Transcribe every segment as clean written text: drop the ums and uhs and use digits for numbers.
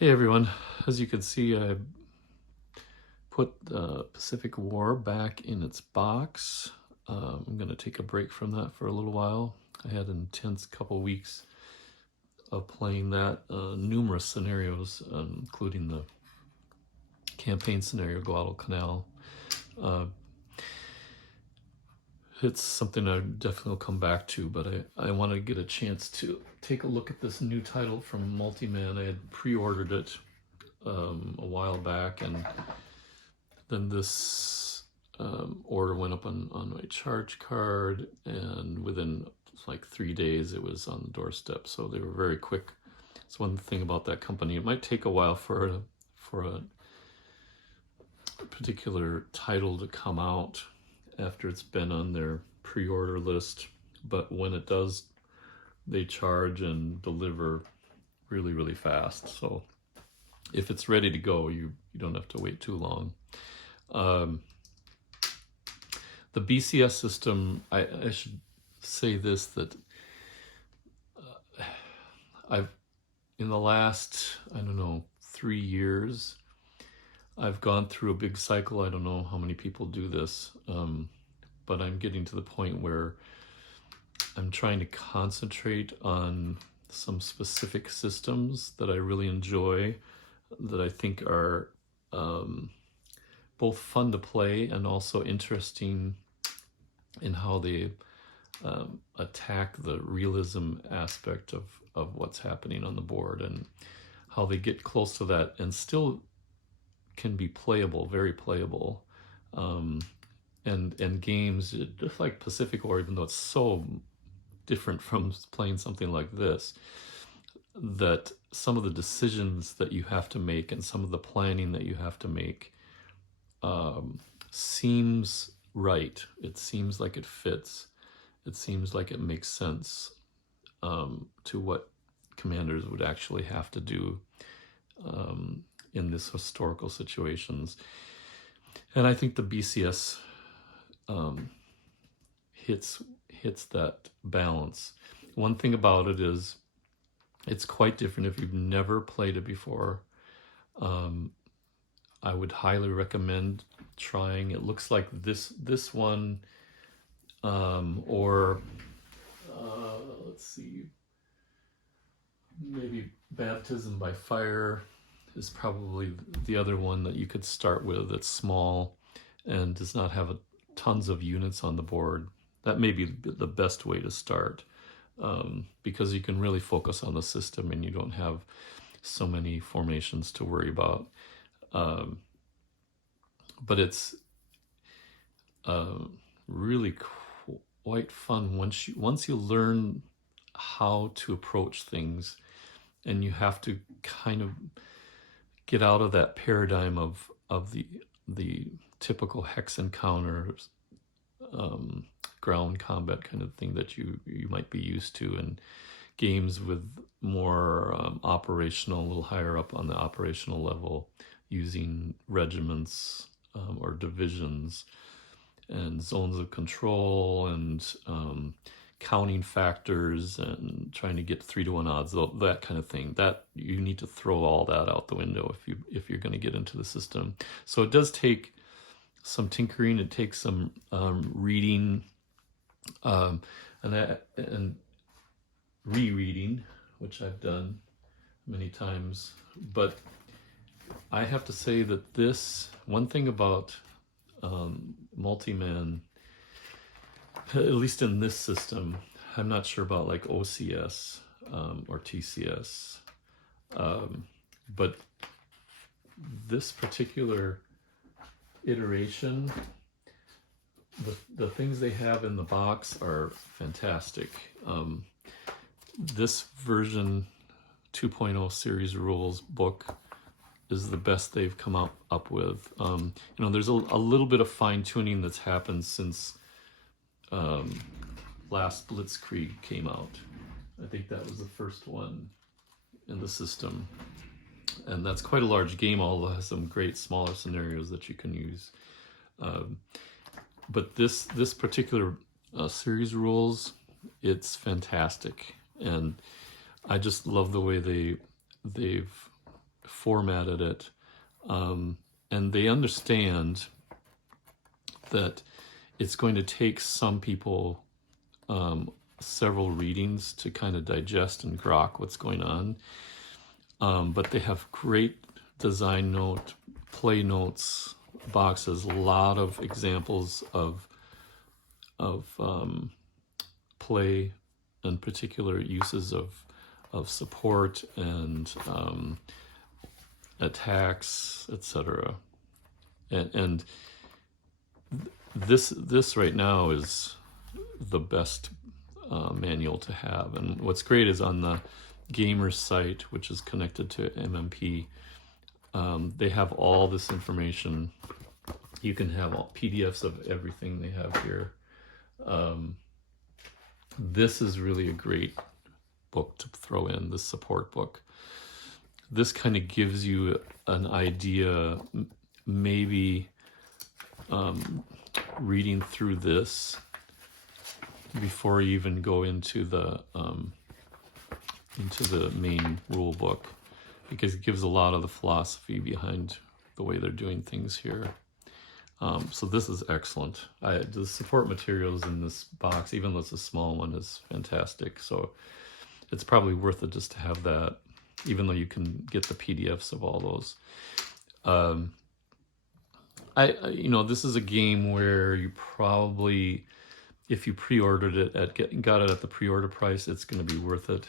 Hey everyone, as you can see, I put the Pacific War back in its box. I'm going to take a break from that for a little while. I had an intense couple weeks of playing that, numerous scenarios, including the campaign scenario, Guadalcanal. It's something I definitely will come back to, but I want to get a chance to take a look at this new title from Multiman. I had pre-ordered it a while back, and then this order went up on my charge card, and within like 3 days it was on the doorstep. So they were very quick. It's one thing about that company. It might take a while for a particular title to come out after it's been on their pre-order list, but when it does, they charge and deliver really, really fast. So if it's ready to go, you don't have to wait too long. The BCS system, I should say this, that I've, in the last, 3 years, I've gone through a big cycle. I don't know how many people do this, but I'm getting to the point where I'm trying to concentrate on some specific systems that I really enjoy, that I think are both fun to play and also interesting in how they attack the realism aspect of what's happening on the board, and how they get close to that and still can be playable, very playable. And games, just like Pacific War, even though it's so different from playing something like this, that some of the decisions that you have to make and some of the planning that you have to make seems right. It seems like it fits. It seems like it makes sense to what commanders would actually have to do in this historical situations. And I think the BCS hits that balance. One thing about it is it's quite different if you've never played it before. I would highly recommend trying. It looks like this one, or let's see, maybe Baptism by Fire is probably the other one that you could start with. It's small and does not have tons of units on the board. That may be the best way to start, because you can really focus on the system and you don't have so many formations to worry about. But it's really quite fun once you learn how to approach things, and you have to kind of get out of that paradigm of the typical hex encounters, ground combat kind of thing that you might be used to, and games with more operational, a little higher up on the operational level, using regiments or divisions and zones of control, and counting factors and trying to get 3-to-1 odds, that kind of thing. That you need to throw all that out the window if you're going to get into the system. So it does take some tinkering. It takes some reading and rereading, which I've done many times. But I have to say that this one thing about Multiman, at least in this system, I'm not sure about like OCS or TCS, but this particular iteration, the things they have in the box are fantastic. This version 2.0 series rules book is the best they've come up with. There's a little bit of fine-tuning that's happened since last Blitzkrieg came out. I think that was the first one in the system, and that's quite a large game, although it has some great smaller scenarios that you can use. But this particular series rules, it's fantastic, and I just love the way they've formatted it, and they understand that it's going to take some people several readings to kind of digest and grok what's going on. But they have great design note, play notes, boxes, a lot of examples of play and particular uses of support and attacks, etc. And this right now is the best manual to have. And what's great is on the Gamers site, which is connected to MMP, they have all this information. You can have all PDFs of everything they have here. This is really a great book to throw in, the support book. This kind of gives you an idea, maybe reading through this before you even go into the main rule book, because it gives a lot of the philosophy behind the way they're doing things here. So this is excellent. The support materials in this box, even though it's a small one, is fantastic. So it's probably worth it just to have that, even though you can get the PDFs of all those. This is a game where you probably, if you pre-ordered it got it at the pre-order price, it's going to be worth it.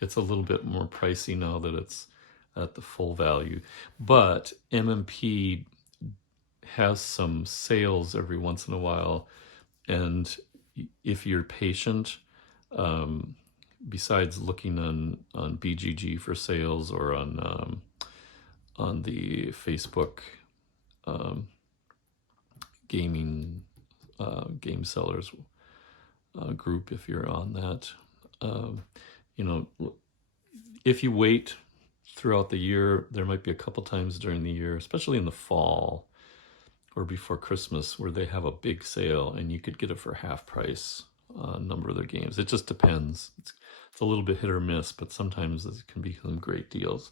It's a little bit more pricey now that it's at the full value, but MMP has some sales every once in a while, and if you're patient, besides looking on BGG for sales or on the Facebook gaming game sellers group, if you're on that, if you wait throughout the year, there might be a couple times during the year, especially in the fall or before Christmas, where they have a big sale and you could get it for half price on a number of their games. It just depends. It's a little bit hit or miss, but sometimes it can be some great deals.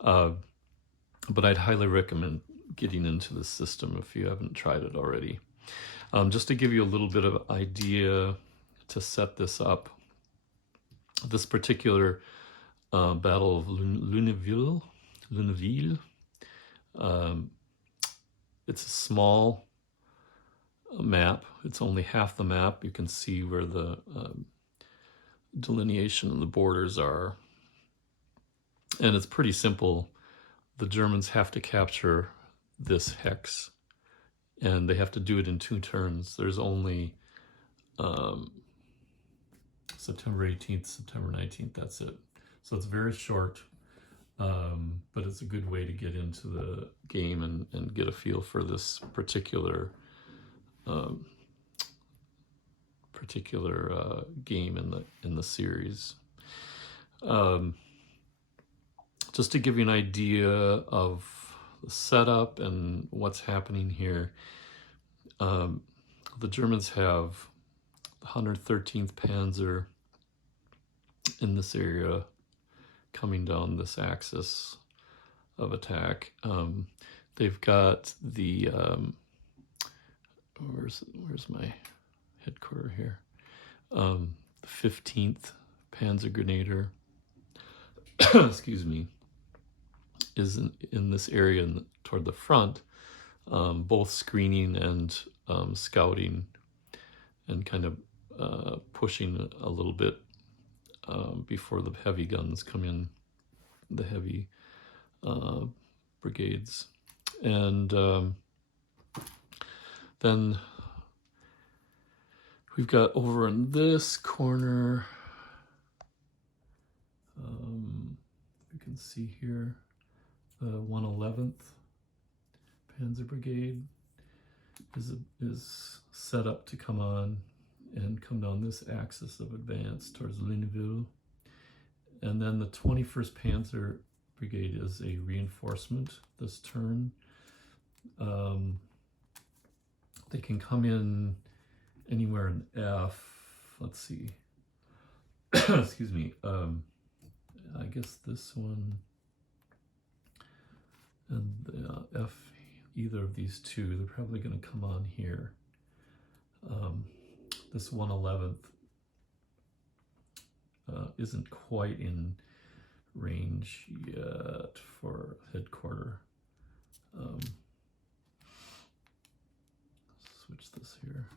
But I'd highly recommend getting into the system if you haven't tried it already. Just to give you a little bit of idea to set this up, this particular Battle of Luneville, it's a small map. It's only half the map. You can see where the delineation of the borders are. And it's pretty simple. The Germans have to capture this hex, and they have to do it in 2 turns. There's only September 18th, September 19th, that's it. So it's very short, but it's a good way to get into the game and get a feel for this particular game in the series. Just to give you an idea of the setup and what's happening here, the Germans have the 113th Panzer in this area coming down this axis of attack. They've got the where's my headquarters here? The 15th Panzer Grenadier, excuse me, is in this area toward the front, both screening and scouting, and kind of pushing a little bit before the heavy guns come in, the heavy brigades. And then we've got over in this corner, you can see here, the 111th Panzer Brigade is set up to come on and come down this axis of advance towards Luneville. And then the 21st Panzer Brigade is a reinforcement this turn. They can come in anywhere in F. Let's see. Excuse me. I guess this one. and F, either of these two, they're probably going to come on here. This 1/11th isn't quite in range yet for headquarter. Switch this here.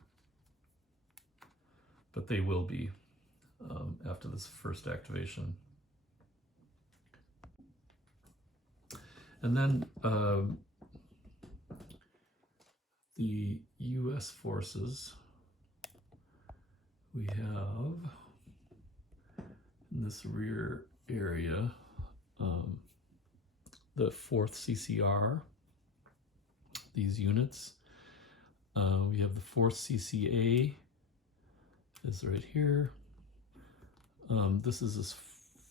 But they will be after this first activation. And then the US forces, we have in this rear area the 4th CCR, these units. We have the 4th CCA is right here. This is as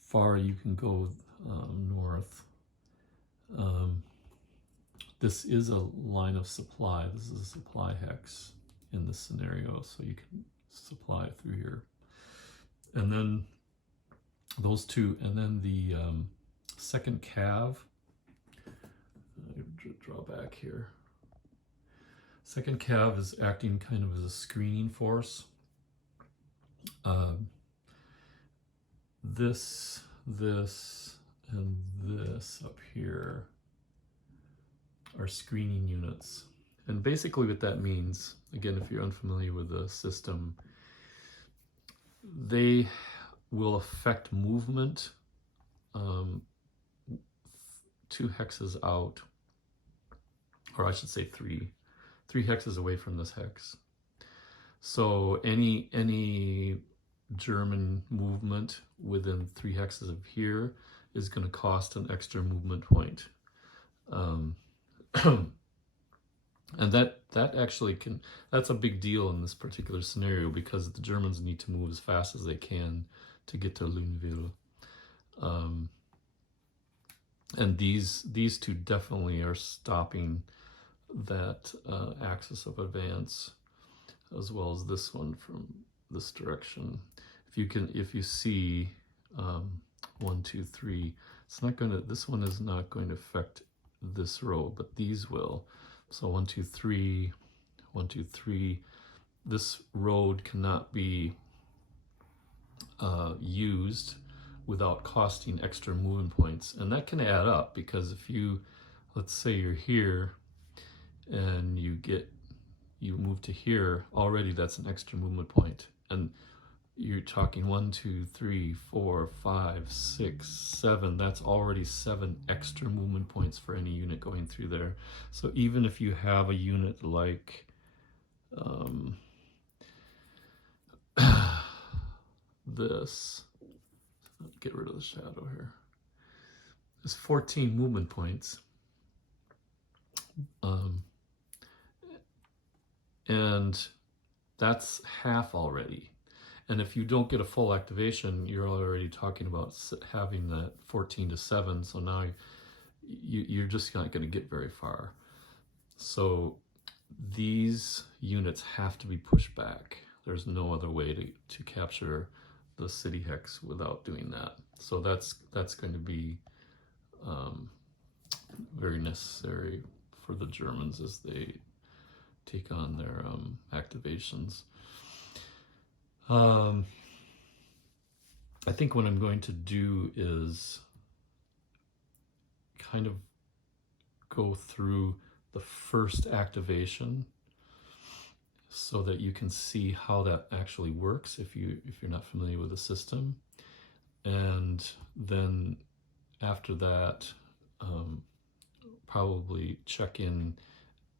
far you can go north. This is a line of supply. This is a supply hex in this scenario, so you can supply through here. And then those two, and then the 2nd Cav, draw back here. 2nd Cav is acting kind of as a screening force. This, and this up here are screening units. And basically what that means, again, if you're unfamiliar with the system, they will affect movement 2 hexes out, or I should say 3 hexes away from this hex. So any German movement within 3 hexes of here is going to cost an extra movement point. And that actually that's a big deal in this particular scenario, because the Germans need to move as fast as they can to get to Lune. And these two definitely are stopping that axis of advance, as well as this one from this direction. If you see 1, 2, 3, it's not going to. This one is not going to affect this row, but these will. So 1, 2, 3, 1, 2, 3. This road cannot be used without costing extra movement points, and that can add up, because if you, let's say you're here and you move to here, already that's an extra movement point, and you're talking 1, 2, 3, 4, 5, 6, 7. That's already 7 extra movement points for any unit going through there. So even if you have a unit like this, get rid of the shadow here. There's 14 movement points. And that's half already. And if you don't get a full activation, you're already talking about having that 14 to 7. So now you're just not going to get very far. So these units have to be pushed back. There's no other way to capture the city hex without doing that. So that's going to be very necessary for the Germans as they take on their activations. I think what I'm going to do is kind of go through the first activation so that you can see how that actually works if you're not familiar with the system. And then after that, probably check in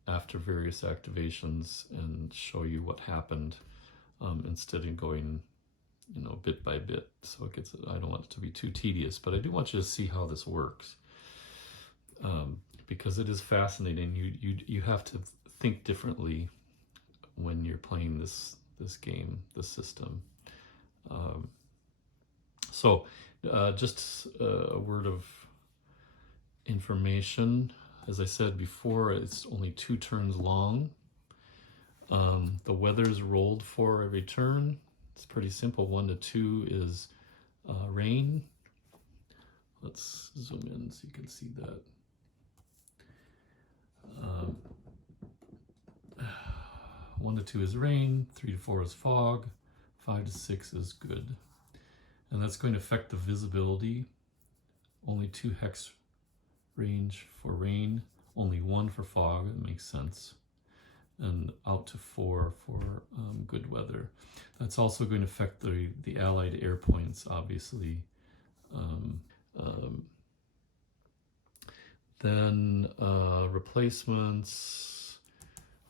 after various activations and show you what happened, instead of going, bit by bit. So I don't want it to be too tedious, but I do want you to see how this works, because it is fascinating. You have to think differently when you're playing this game, this system. So just a word of information. As I said before, it's only 2 turns long. The weather's rolled for every turn. It's pretty simple. 1 to 2 is rain. Let's zoom in so you can see that. 1 to 2 is rain, 3 to 4 is fog, 5 to 6 is good. And that's going to affect the visibility. Only 2 hex range for rain, only 1 for fog. It makes sense. And out to 4 for good weather. That's also going to affect the allied air points, obviously. Then replacements,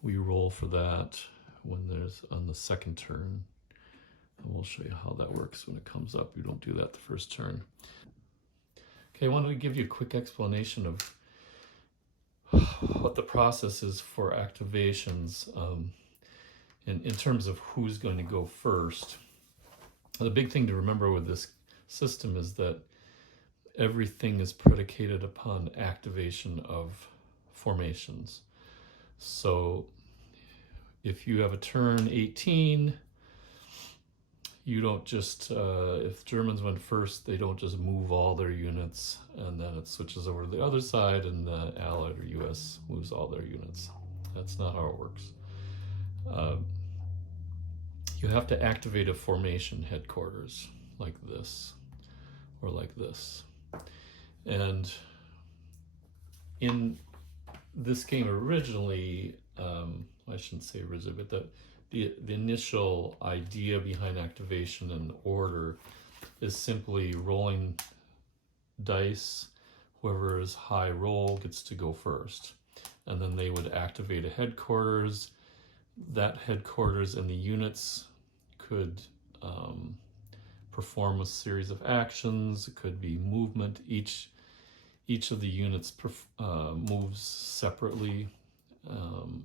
we roll for that when there's on the second turn. And we'll show you how that works when it comes up. You don't do that the first turn. Okay, I wanted to give you a quick explanation of what the process is for activations in terms of who's going to go first. The big thing to remember with this system is that everything is predicated upon activation of formations. So if you have a turn 18, you don't just, if Germans went first, they don't just move all their units and then it switches over to the other side and the Allied or US moves all their units. That's not how it works. You have to activate a formation headquarters like this or like this. And in this game originally, I shouldn't say originally, but the initial idea behind activation and order is simply rolling dice. Whoever is high roll gets to go first. And then they would activate a headquarters. That headquarters and the units could perform a series of actions. It could be movement. Each of the units moves separately.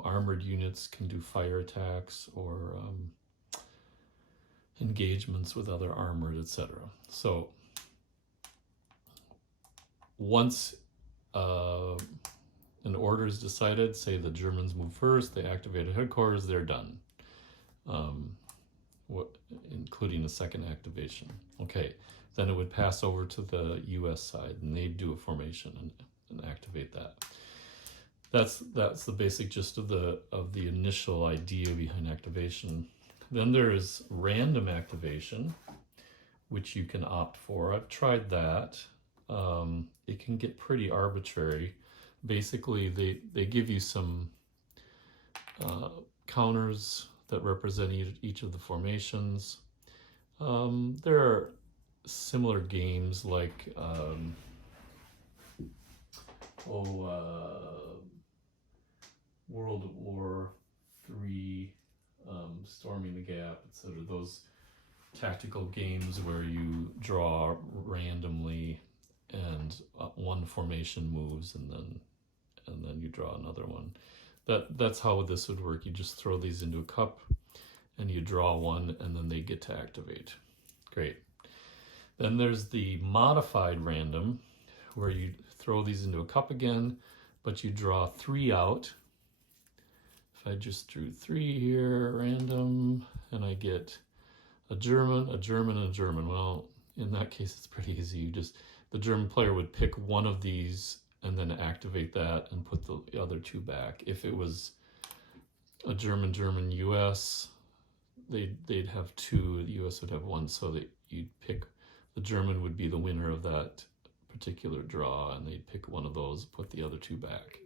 Armored units can do fire attacks or engagements with other armored, etc. So once an order is decided, say the Germans move first, they activate a headquarters, they're done, including a second activation. Okay, then it would pass over to the US side and they'd do a formation and activate that. That's the basic gist of the initial idea behind activation. Then there is random activation, which you can opt for. I've tried that. It can get pretty arbitrary. Basically, they give you some counters that represent each of the formations. There are similar games like World War III, Storming the Gap, etc. Those tactical games where you draw randomly and one formation moves and then you draw another one. That's how this would work. You just throw these into a cup and you draw one and then they get to activate. Great. Then there's the modified random where you throw these into a cup again, but you draw 3 out. If I just drew 3 here, random, and I get a German, and a German. Well, in that case, it's pretty easy. The German player would pick one of these and then activate that and put the other 2 back. If it was a German, US, they'd have 2, the US would have 1, so that you'd pick, the German would be the winner of that particular draw, and they'd pick one of those, put the other 2 back.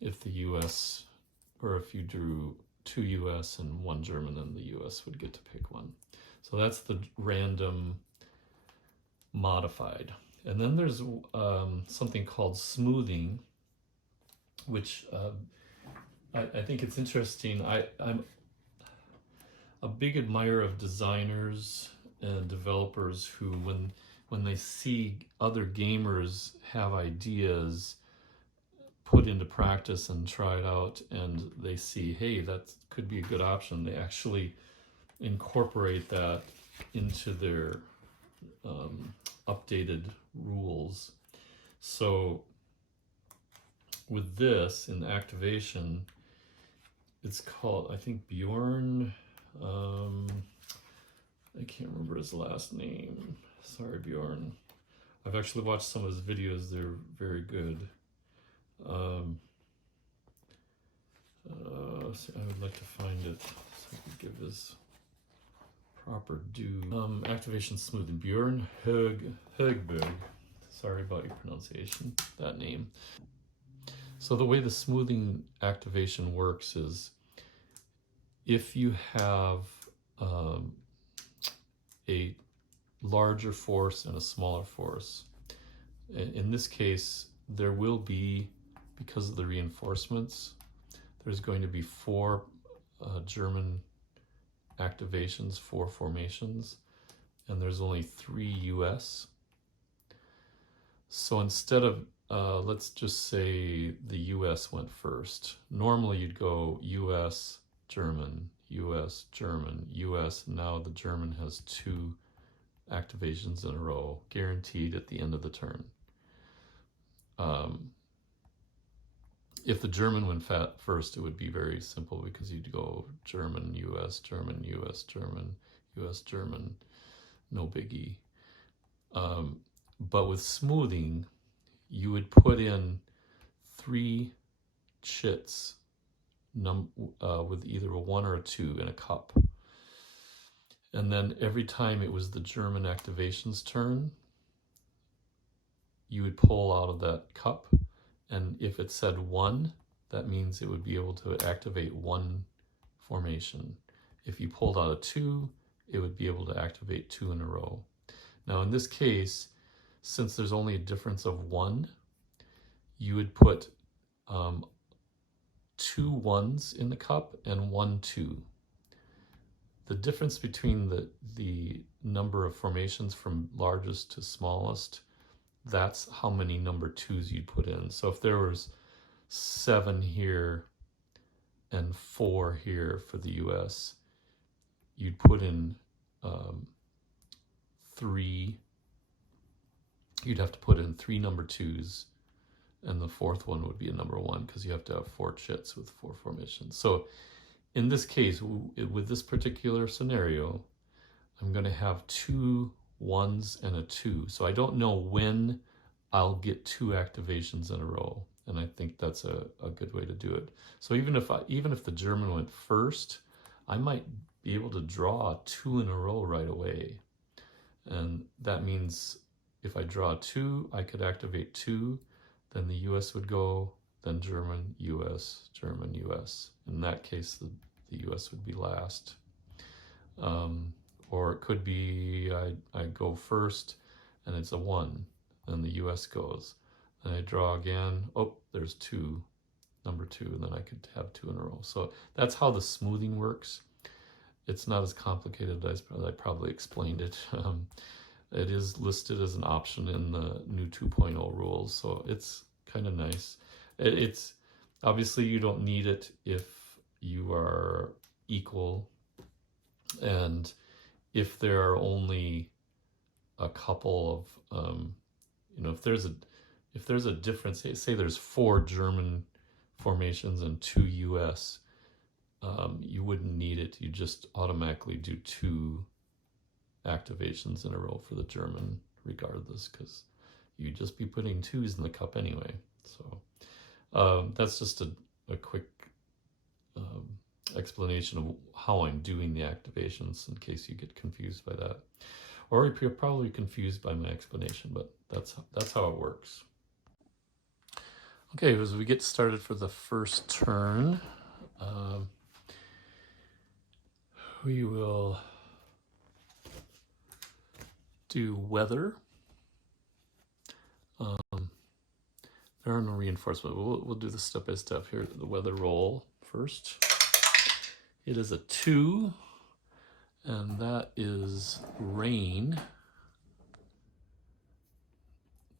If the US, or if you drew 2 US and 1 German, then the US would get to pick one. So that's the random modified. And then there's something called smoothing, which I think it's interesting. I'm a big admirer of designers and developers who, when they see other gamers have ideas, put into practice and try it out, and they see, hey, that could be a good option. They actually incorporate that into their updated rules. So with this, in activation, it's called, I think, Bjorn, I can't remember his last name. Sorry, Bjorn. I've actually watched some of his videos. They're very good. So I would like to find it so I can give his proper due. Activation smoothing. Bjorn Högberg. Sorry about your pronunciation, that name. So the way the smoothing activation works is if you have a larger force and a smaller force. In this case, there will be, because of the reinforcements, there's going to be 4 German activations, 4 formations, and there's only 3 US. So instead of, let's just say the US went first. Normally you'd go US, German, US, German, US. Now the German has 2 activations in a row, guaranteed at the end of the turn. If the German went first, it would be very simple because you'd go German, US, German, US, German, US, German, no biggie. But with smoothing, you would put in 3 chits with either a 1 or a 2 in a cup. And then every time it was the German activation's turn, you would pull out of that cup. And if it said 1, that means it would be able to activate 1 formation. If you pulled out a 2, it would be able to activate 2 in a row. Now in this case, since there's only a difference of 1, you would put 2 1s in the cup and 1 2. The difference between the number of formations from largest to smallest, that's how many number 2s you'd put in. So if there was 7 here and 4 here for the US, you'd put in 3. You'd have to put in 3 number 2s, and the 4th one would be a number 1 because you have to have 4 chits with 4 formations. So in this case, with this particular scenario, I'm going to have 2 1s and a 2. So I don't know when I'll get 2 activations in a row, and I think that's a good way to do it. So even if the German went first, I might be able to draw 2 in a row right away. And that means if I draw 2, I could activate 2, then the US would go, then German, US, German, US. In that case, the US would be last. Or it could be I go first and it's a 1, then the US goes. And I draw again, oh, there's 2, number 2, and then I could have 2 in a row. So that's how the smoothing works. It's not as complicated as I probably explained it. It is listed as an option in the new 2.0 rules, so it's kind of nice. It's obviously you don't need it if you are equal, and if there are only a couple of if there's a difference, say there's 4 German formations and 2 US, you wouldn't need it. You just automatically do 2 activations in a row for the German regardless, because you'd just be putting 2s in the cup anyway. So that's just a quick explanation of how I'm doing the activations in case you get confused by that, or you're probably confused by my explanation, but that's how it works. Okay, as we get started for the first turn, we will do weather. There are no reinforcements. We'll do this step by step here. The weather roll first. It is a 2, and that is rain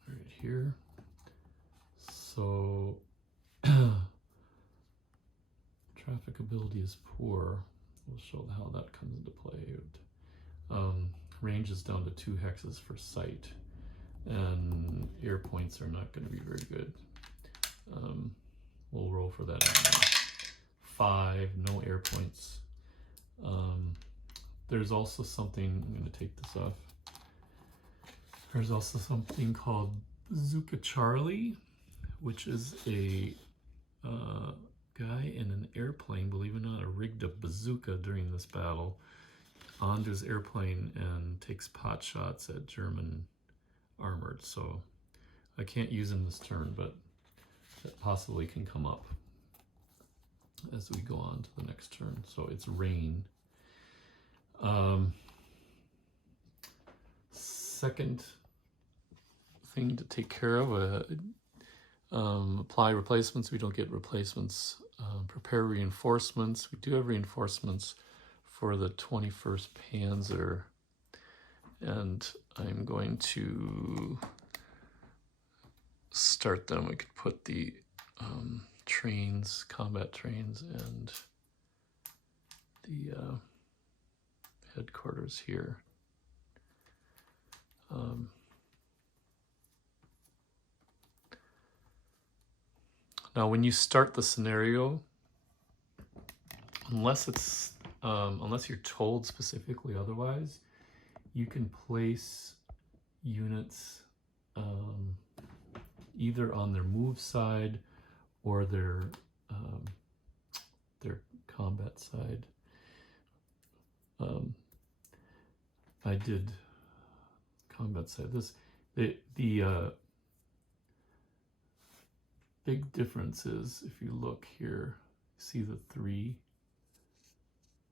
right here. So traffic ability is poor. We'll show how that comes into play. Range is down to 2 hexes for sight, and air points are not going to be very good. We'll roll for that. 5, no air points. There's also something, I'm going to take this off. There's also something called Bazooka Charlie, which is a guy in an airplane, believe it or not, rigged a bazooka during this battle onto his airplane and takes pot shots at German armored. So I can't use him this turn, but it possibly can come up as we go on to the next turn. So it's rain. Second thing to take care of, apply replacements. We don't get replacements. Prepare reinforcements. We do have reinforcements for the 21st Panzer, and I'm going to start them. We could put the trains, combat trains, and the headquarters here. Now, when you start the scenario, unless you're told specifically otherwise, you can place units either on their move side or their combat side. I did combat side. The big difference is, if you look here, see the 3,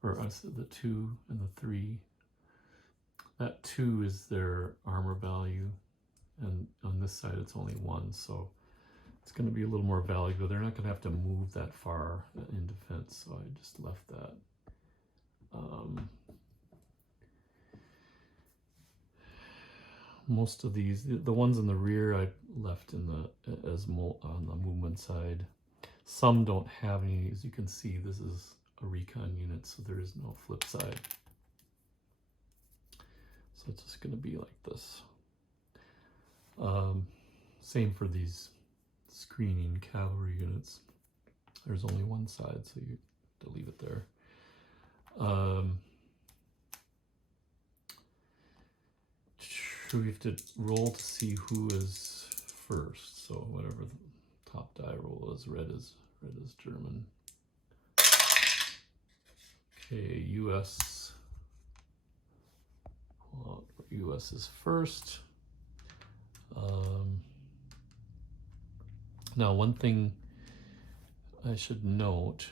or the 2 and the 3. That 2 is their armor value, and on this side it's only 1, so it's going to be a little more valuable. They're not going to have to move that far in defense, so I just left that. Most of these, the ones in the rear, I left in on the movement side. Some don't have any. As you can see, this is a recon unit, so there is no flip side. So it's just going to be like this. Same for these screening cavalry units. There's only one side, so you have to leave it there. We have to roll to see who is first. So whatever the top die roll is, red is German. Okay, US. Well, US is first. Now, one thing I should note,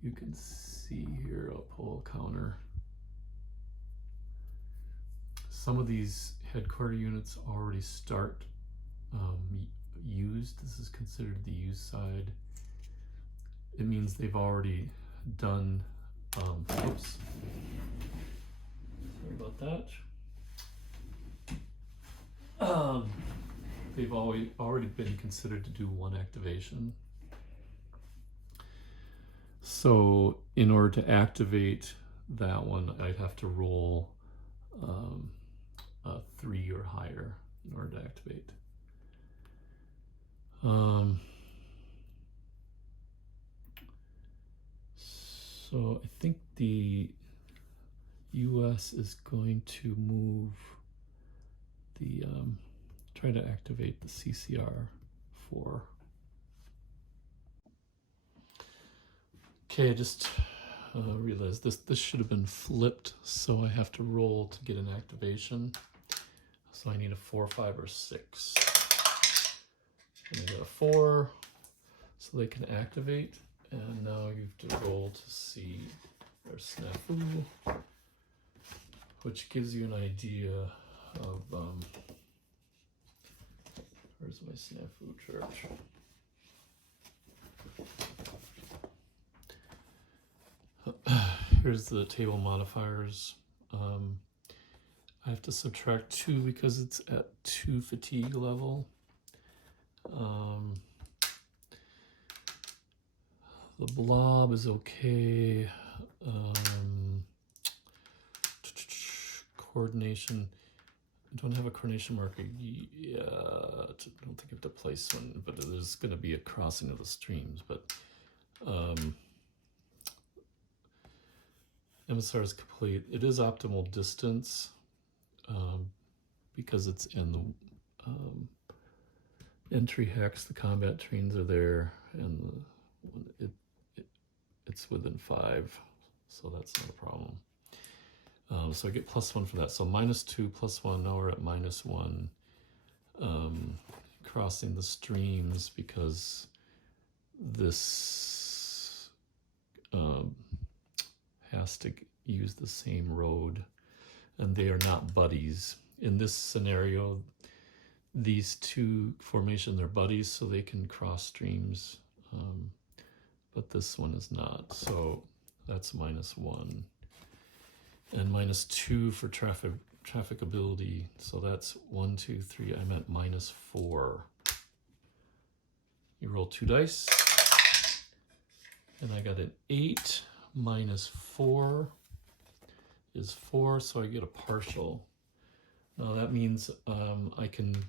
you can see here, I'll pull a counter. Some of these headquarter units already start used. This is considered the used side. It means they've already done, oops, sorry about that. They've already been considered to do 1 activation. So in order to activate that one, I'd have to roll a 3 or higher in order to activate. So I think the US is going to move the try to activate the CCR4. Okay, I just realized this should have been flipped, so I have to roll to get an activation. So I need a 4, 5, or 6. And I got a 4, so they can activate. And now you have to roll to see their snafu, which gives you an idea of where's my snafu chart? Here's the table modifiers. I have to subtract 2 because it's at 2 fatigue level. The blob is okay. Coordination. I don't have a coordination marker. Yeah, I don't think I have to place one, but there's going to be a crossing of the streams. But MSR is complete. It is optimal distance because it's in the entry hex, the combat trains are there, and it's within 5, so that's not a problem. So I get +1 for that. So -2 +1, now we're at -1. Crossing the streams because this has to use the same road, and they are not buddies. In this scenario, these two formations are buddies, so they can cross streams, but this one is not, so that's -1. And -2 for trafficability, so that's 1, 2, 3, I'm at -4. You roll 2 dice, and I got an 8. -4 is 4, so I get a partial. Now that means I can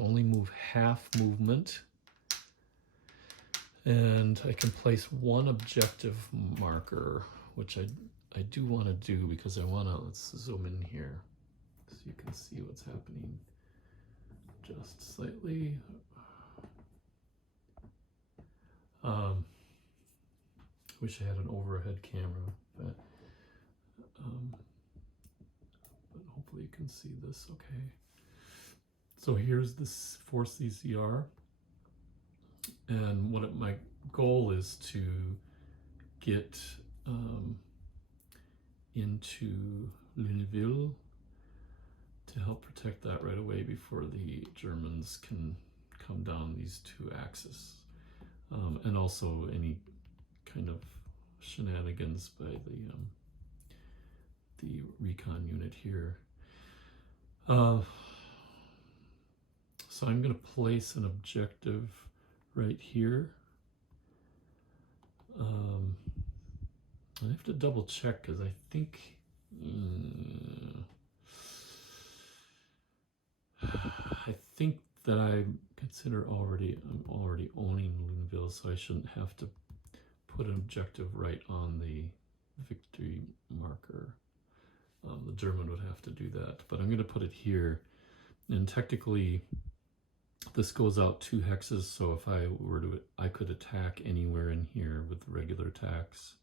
only move half movement, and I can place 1 objective marker, which I do want to do because I want to, let's zoom in here so you can see what's happening just slightly. Wish I had an overhead camera, but hopefully you can see this okay. So here's this 4 CCR, and my goal is to get into Lune ville to help protect that right away before the Germans can come down these 2 axes, and also any kind of shenanigans by the recon unit here. So I'm going to place an objective right here. I have to double check because I think that I consider I'm already owning Lune ville, so I shouldn't have to put an objective right on the victory marker. The German would have to do that, but I'm going to put it here. And technically, this goes out 2 hexes, so if I were to, I could attack anywhere in here with regular attacks,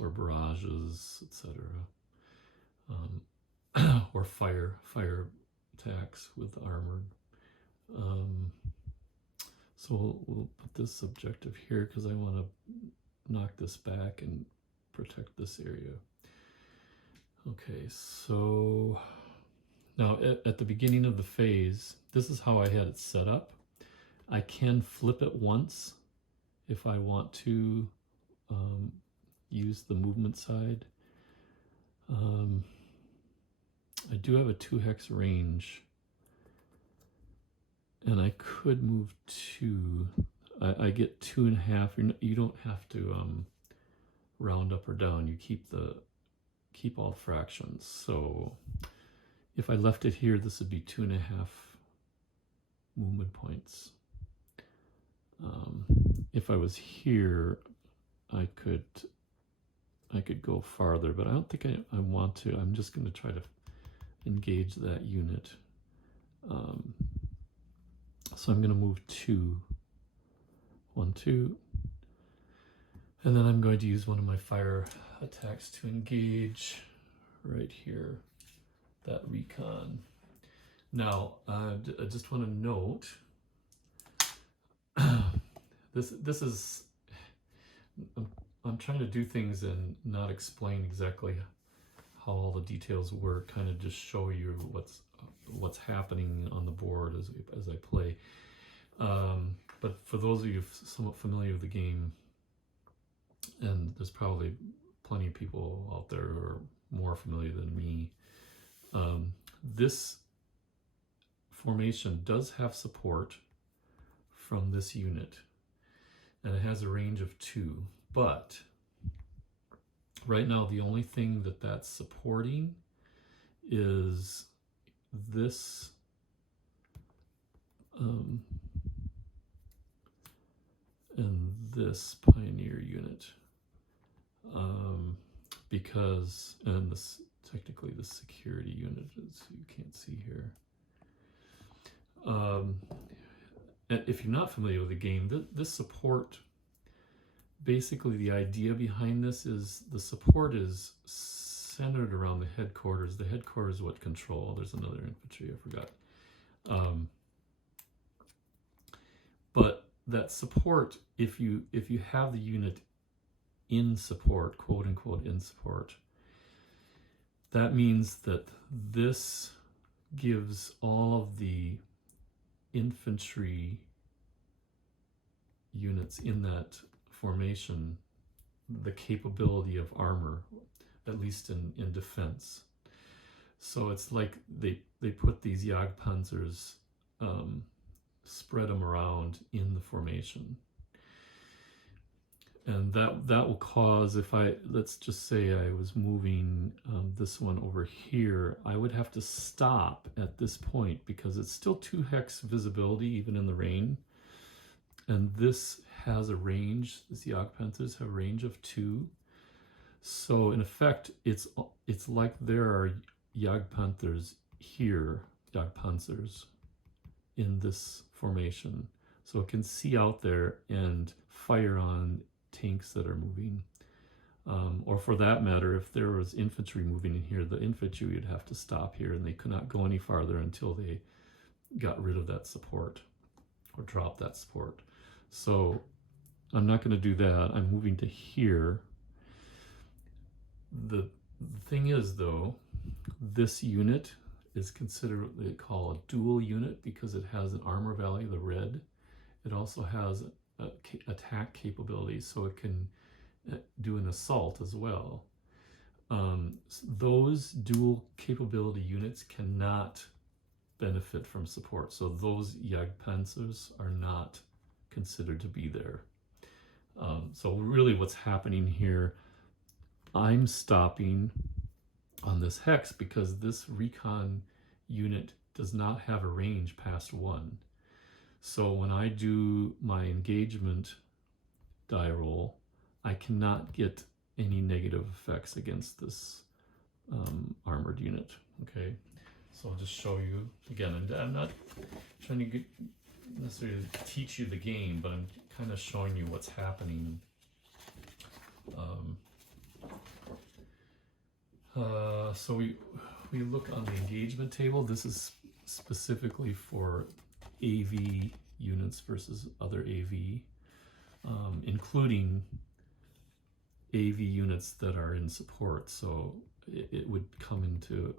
or barrages, etc., or fire attacks with armored. So we'll put this objective here because I want to knock this back and protect this area. Okay, so now at the beginning of the phase, this is how I had it set up. I can flip it once if I want to use the movement side. I do have a 2 hex range, and I could move 2. I get 2.5. You don't have to round up or down. You keep all fractions. So if I left it here, this would be 2.5 movement points. If I was here, I could go farther, but I don't think I want to. I'm just going to try to engage that unit. So I'm going to move 2. 1, 2. And then I'm going to use one of my fire attacks to engage right here, that recon. Now, I just want to note, this is, I'm trying to do things and not explain exactly how all the details work, kind of just show you what's happening on the board as I play. But for those of you somewhat familiar with the game, and there's probably plenty of people out there who are more familiar than me, this formation does have support from this unit, and it has a range of 2, but right now the only thing that's supporting is this and this Pioneer unit, because, and this technically the security unit is, you can't see here, And if you're not familiar with the game, this support, basically the idea behind this is the support is centered around the headquarters. The headquarters is what control. There's another infantry, I forgot. But that support, if you have the unit in support, quote unquote in support, that means that this gives all of the infantry units in that formation the capability of armor, at least in defense. So it's like they put these Jagdpanzers, spread them around in the formation. And that will cause, if let's just say I was moving this one over here, I would have to stop at this point because it's still 2 hex visibility even in the rain. And this has a range, these Jagdpanzers have a range of 2. So in effect, it's like there are Jagdpanzers here, Jagdpanzers, in this formation. So it can see out there and fire on tanks that are moving. Or for that matter, if there was infantry moving in here, the infantry would have to stop here and they could not go any farther until they got rid of that support or dropped that support. So I'm not going to do that. I'm moving to here. The thing is, though, this unit is considered what they call a dual unit because it has an armor value, the red. It also has attack capabilities, so it can do an assault as well. Those dual capability units cannot benefit from support, so those Jagdpanzers are not considered to be there. So really what's happening here, I'm stopping on this hex because this recon unit does not have a range past 1. So when I do my engagement die roll, I cannot get any negative effects against this armored unit. Okay, so I'll just show you again. I'm not trying to necessarily teach you the game, but I'm kind of showing you what's happening. So we look on the engagement table. This is specifically for AV units versus other AV, including AV units that are in support. So it would come into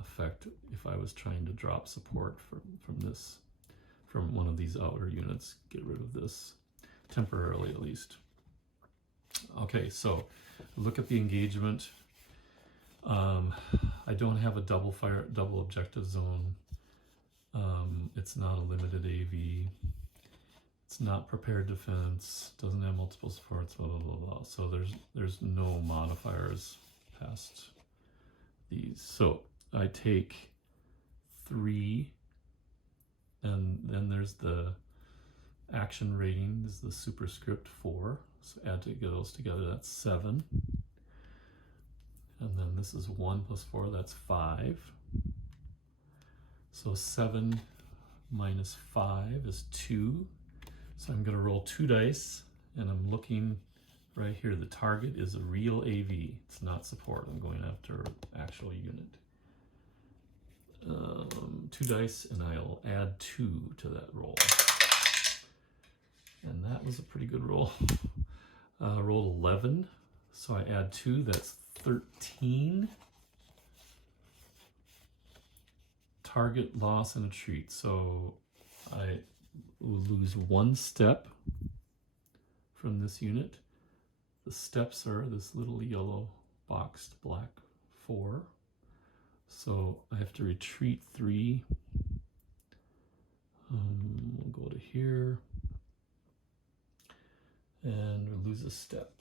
effect if I was trying to drop support from one of these outer units, get rid of this temporarily at least. Okay, so look at the engagement. I don't have a double objective zone. It's not a limited AV. It's not prepared defense. Doesn't have multiple supports. Blah blah blah blah. So there's no modifiers past these. So I take 3, and then there's the action rating. This is the superscript 4. So add those together. That's 7. And then this is 1 plus 4, that's 5. So 7 minus 5 is 2. So I'm going to roll 2 dice, and I'm looking right here. The target is a real AV. It's not support. I'm going after actual unit. 2 dice, and I'll add 2 to that roll. And that was a pretty good roll. Rolled 11, so I add 2, that's 13. Target loss and retreat. So I will lose 1 step from this unit. The steps are this little yellow boxed black 4. So I have to retreat 3. We'll go to here. And we'll lose a step.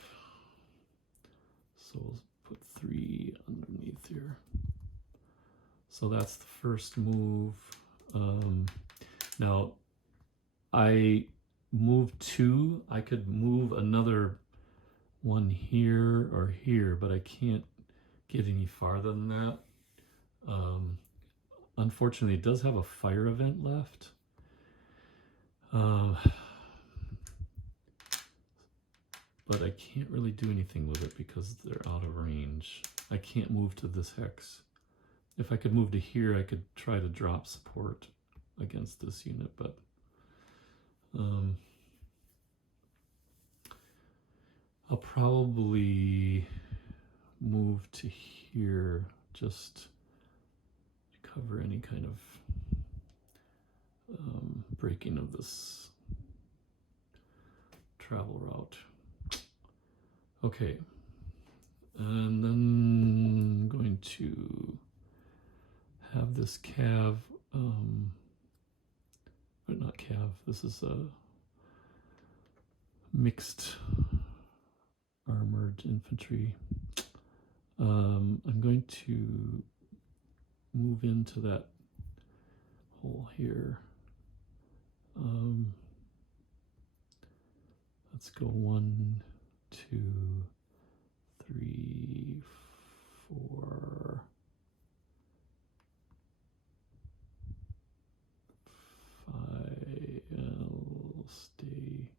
So we'll put 3 underneath here. So that's the first move. Now, I moved 2. I could move another one here or here, but I can't get any farther than that. unfortunately, it does have a fire event left. But I can't really do anything with it because they're out of range. I can't move to this hex. If I could move to here, I could try to drop support against this unit, but I'll probably move to here just to cover any kind of breaking of this travel route. Okay, and then I'm going to have this cav, but not cav, this is a mixed armored infantry. I'm going to move into that hole here. Let's go 1, 2, 3, 4, 5. I'll stay.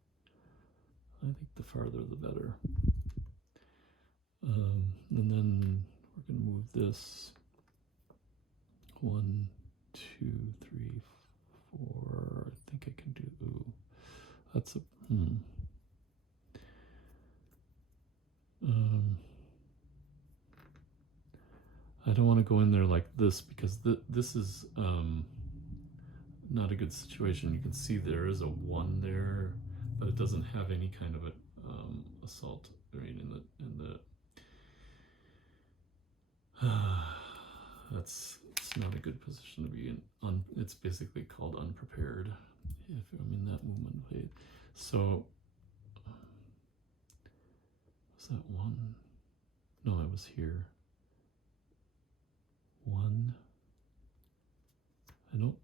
I think the farther the better. And then we're going to move this 1, 2, 3, 4. I think I can do. Ooh, that's a. I don't want to go in there like this because this is not a good situation. You can see there is a 1 there, but it doesn't have any kind of a assault right in the it's not a good position to be in. It's basically called unprepared if I'm in that movement phase. So was that 1? No, I was here. 1. I don't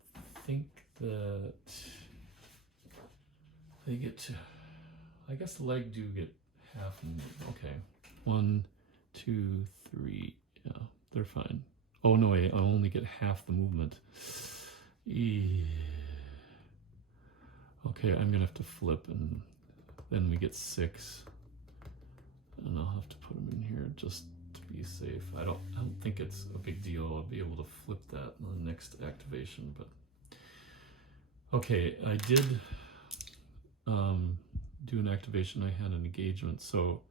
think that they get to. I guess the leg do get half. Okay, 1, 2, 3. Yeah, they're fine. Oh no, I only get half the movement. Okay, I'm gonna have to flip, and then we get 6, and I'll have to put them in here just to be safe. I don't think it's a big deal. I'll be able to flip that in the next activation, but okay, I did do an activation. I had an engagement, so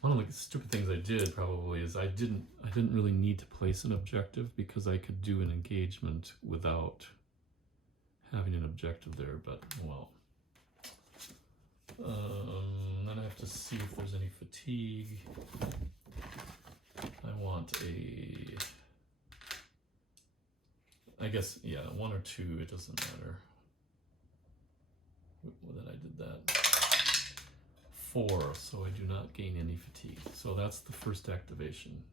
one of the stupid things I did probably is I didn't really need to place an objective because I could do an engagement without having an objective there, but well. Then I have to see if there's any fatigue. I want I guess, yeah, 1 or 2, it doesn't matter. Well, then I did that. 4, so I do not gain any fatigue. So that's the first activation.